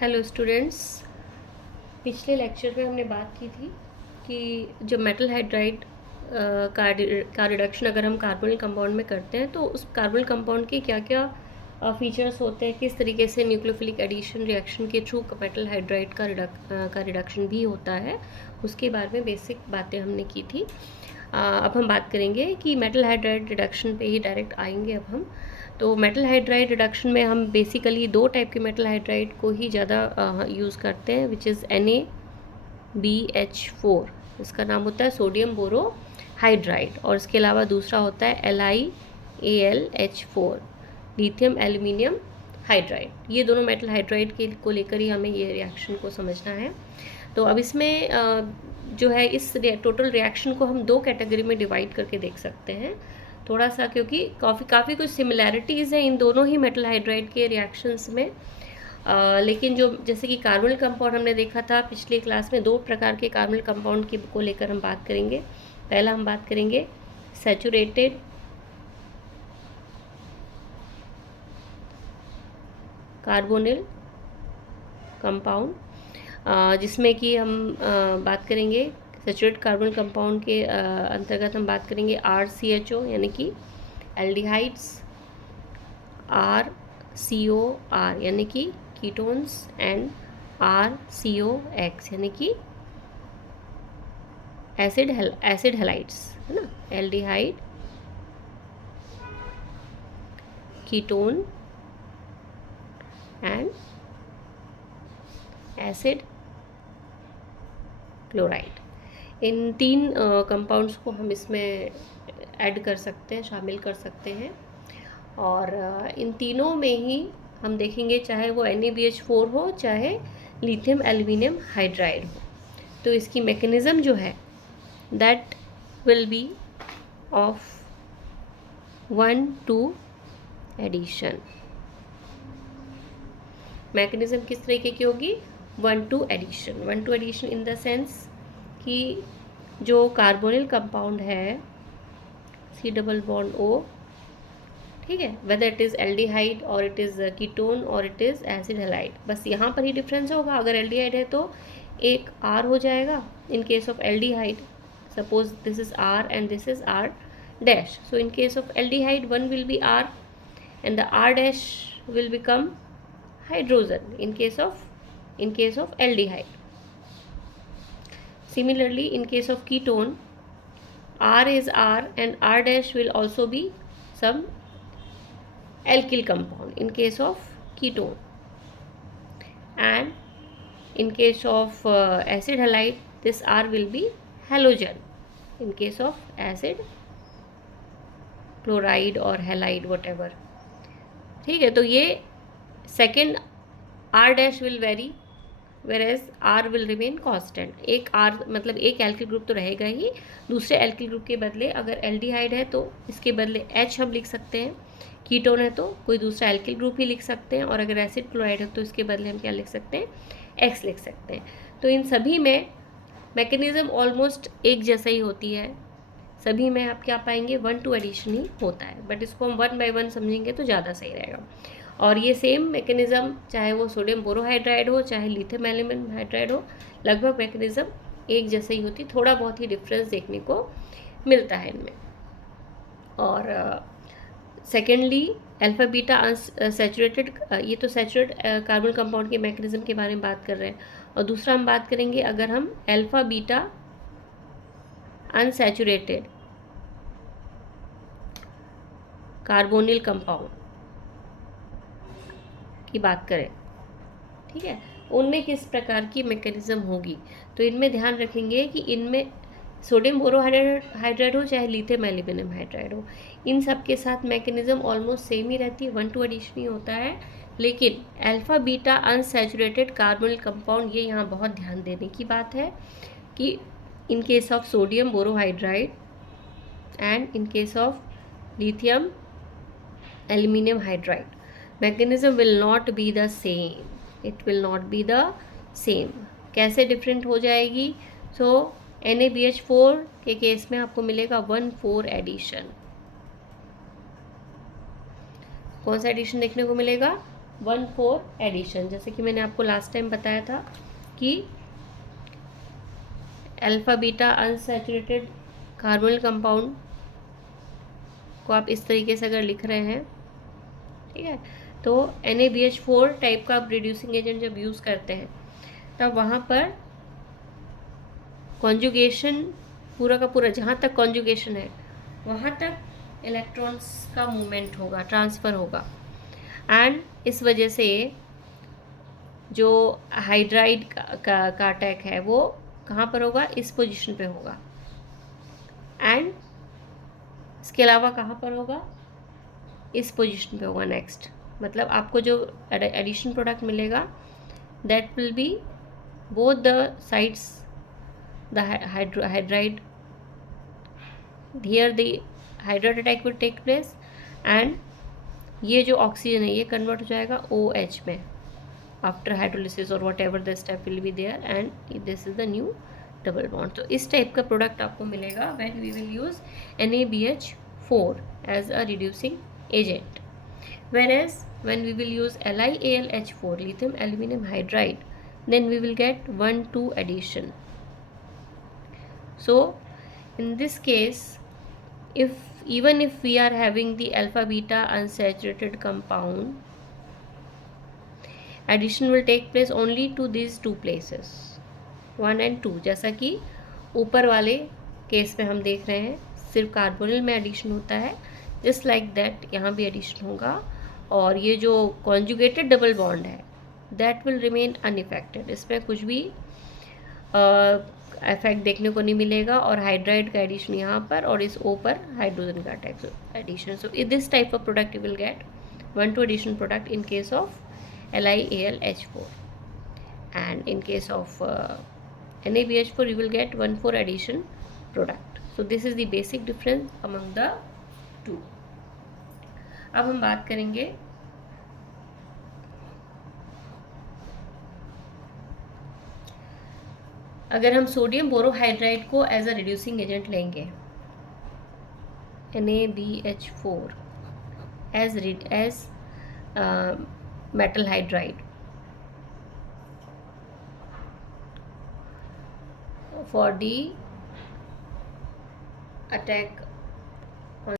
Hello students. पिछले lecture में हमने बात की थी कि जब मेटल हाइड्राइड का रिडक्शन अगर हम कार्बोनिल कंपाउंड में करते हैं तो उस कार्बोनिल कंपाउंड के क्या क्या फीचर्स होते हैं, किस तरीके से न्यूक्लियोफिलिक एडिशन रिएक्शन के थ्रू मेटल हाइड्राइड का रिडक्शन भी होता है, उसके बारे में बेसिक बातें हमने की थी। अब हम बात करेंगे कि मेटल हाइड्राइड रिडक्शन पे ही डायरेक्ट आएंगे अब हम। तो मेटल हाइड्राइड रिडक्शन में हम बेसिकली दो टाइप के मेटल हाइड्राइड को ही ज़्यादा यूज़ करते हैं, विच इज़ NaBH4। इसका नाम होता है सोडियम बोरो हाइड्राइड, और इसके अलावा दूसरा होता है LiAlH4, लिथियम एल्यूमिनियम हाइड्राइड। ये दोनों मेटल हाइड्राइड के को लेकर ही हमें ये रिएक्शन को समझना है। तो अब इसमें जो है इस टोटल रिएक्शन को हम दो कैटेगरी में डिवाइड करके देख सकते हैं थोड़ा सा, क्योंकि काफ़ी कुछ सिमिलैरिटीज़ हैं इन दोनों ही मेटल हाइड्राइड के रिएक्शंस में। लेकिन जो जैसे कि कार्बोनिल कंपाउंड हमने देखा था पिछले क्लास में, दो प्रकार के कार्बोनिल कंपाउंड की को लेकर हम बात करेंगे। पहला हम बात करेंगे सैचुरेटेड कार्बोनिल कंपाउंड, जिसमें कि हम बात करेंगे सैचुरेटेड कार्बोनिल कंपाउंड के अंतर्गत हम बात करेंगे RCHO यानी कि एल्डिहाइड्स, RCOR यानी कि कीटोन्स, एंड RCOX यानी कि एसिड हैलाइड्स, है ना। Aldehyde, ketone and acid chloride. इन तीन कंपाउंड्स को हम इसमें ऐड कर सकते हैं, शामिल कर सकते हैं। और इन तीनों में ही हम देखेंगे, चाहे वो NaBH4 हो चाहे लिथियम एल्यूमिनियम हाइड्राइड हो, तो इसकी मैकेनिज़्म जो है that will be of 1,2 addition. Mechanism किस तरीके की होगी? 1,2 addition. 1,2 addition in the sense कि जो कार्बोनिल कंपाउंड है C+O, ठीक है, वेदर इट इज़ एल्डिहाइड और इट इज़ कीटोन और इट इज़ एसिड हैलाइड, बस यहाँ पर ही डिफरेंस होगा। अगर एल्डिहाइड है तो एक R हो जाएगा इन case of aldehyde, suppose this is R and this is R dash. So in case of aldehyde one will be R and the R dash will become hydrogen in case of aldehyde. Similarly, in case of ketone, R is R and R dash will also be some alkyl compound in case of ketone. And in case of acid halide, this R will be halogen in case of acid chloride or halide whatever. ठीक है, तो ये second R dash will very वेरेज R will remain constant. एक R मतलब एक alkyl group तो रहेगा ही, दूसरे एल्किल ग्रुप के बदले अगर एल्डिहाइड है तो इसके बदले H हम लिख सकते हैं, कीटोन है तो कोई दूसरा एल्किल ग्रुप ही लिख सकते हैं, और अगर एसिड क्लोराइड है तो इसके बदले हम क्या लिख सकते हैं? X लिख सकते हैं। तो इन सभी में मैकेनिज़्म ऑलमोस्ट एक जैसा ही होती है, सभी में आप क्या पाएंगे? 1,2 एडिशन ही होता है, बट इसको हम 1 by 1 समझेंगे तो ज़्यादा सही रहेगा। और ये सेम मैकेनिज़्म चाहे वो सोडियम बोरोहाइड्राइड हो चाहे लिथियम एल्यूमिनियम हाइड्राइड हो, लगभग मैकेनिज़्म एक जैसे ही होती, थोड़ा बहुत ही डिफरेंस देखने को मिलता है इनमें। और सेकेंडली अल्फा बीटा अनसैचुरेटेड, ये तो सैचुरेटेड कार्बन कंपाउंड के मैकेनिज़्म के बारे में बात कर रहे हैं। और दूसरा हम बात करेंगे अगर हम alpha beta unsaturated carbonyl compound की बात करें, ठीक है, उनमें किस प्रकार की मैकेनिज़्म होगी। तो इनमें ध्यान रखेंगे कि इनमें सोडियम बोरोहाइड्राइड हो चाहे लिथियम एल्यूमिनियम हाइड्राइड हो, इन सब के साथ मैकेनिज़्म ऑलमोस्ट सेम ही रहती है, 1,2 एडिशन ही होता है। लेकिन alpha beta unsaturated carbonyl compound, ये यहाँ बहुत ध्यान देने की बात है कि in case of sodium borohydride and in case of lithium aluminum hydride, mechanism will not be the same. It will not be the same. कैसे डिफरेंट हो जाएगी? सो NaBH4 के केस में आपको मिलेगा 1,4 एडिशन। कौन सा एडिशन देखने को मिलेगा? 1,4 एडिशन। जैसे कि मैंने आपको लास्ट टाइम बताया था कि alpha beta unsaturated carbonyl compound को आप इस तरीके से अगर लिख रहे हैं, ठीक है, तो NaBH4 टाइप का आप रिड्यूसिंग एजेंट जब यूज़ करते हैं तब वहाँ पर कॉन्जुगेशन पूरा का पूरा, जहाँ तक कॉन्जुगेशन है वहाँ तक इलेक्ट्रॉन्स का मूवमेंट होगा, ट्रांसफ़र होगा। एंड इस वजह से जो हाइड्राइड का अटैक है वो कहाँ पर होगा, इस पोजीशन पे होगा। एंड इसके अलावा कहाँ पर होगा, इस पोजीशन पे होगा नेक्स्ट। मतलब आपको जो एडिशन प्रोडक्ट मिलेगा that will B both the sides the hydride, here the hydride attack will take place and ये जो ऑक्सीजन है ये कन्वर्ट हो जाएगा OH में आफ्टर हाइड्रोलिसिस और whatever the step will be there and this is the new double bond. तो इस टाइप का प्रोडक्ट आपको मिलेगा when we will use NaBH4 as a reducing agent, whereas when we will use LiAlH4 lithium aluminum hydride then we will get 1,2 addition. So in this case, even if we are having the alpha beta unsaturated compound, addition will take place only to these two places 1 and 2। जैसा कि ऊपर वाले case में हम देख रहे हैं सिर्फ कार्बोनिल में एडिशन होता है, जस्ट लाइक दैट यहाँ भी एडिशन होगा और ये जो कॉन्जुगेटेड डबल बॉन्ड है दैट विल रिमेन अनइफेक्टेड, इसमें कुछ भी इफेक्ट देखने को नहीं मिलेगा। और हाइड्राइड का एडिशन यहाँ पर और इस O पर हाइड्रोजन का attack addition. So this type of product you will get 1,2 addition product in case of LiAlH4 and in case of NaBH4 you will get 1,4 addition product. So this is the basic difference among the two. अब हम बात करेंगे अगर हम sodium borohydride को as a reducing agent लेंगे NaBH4 as metal hydride for the attack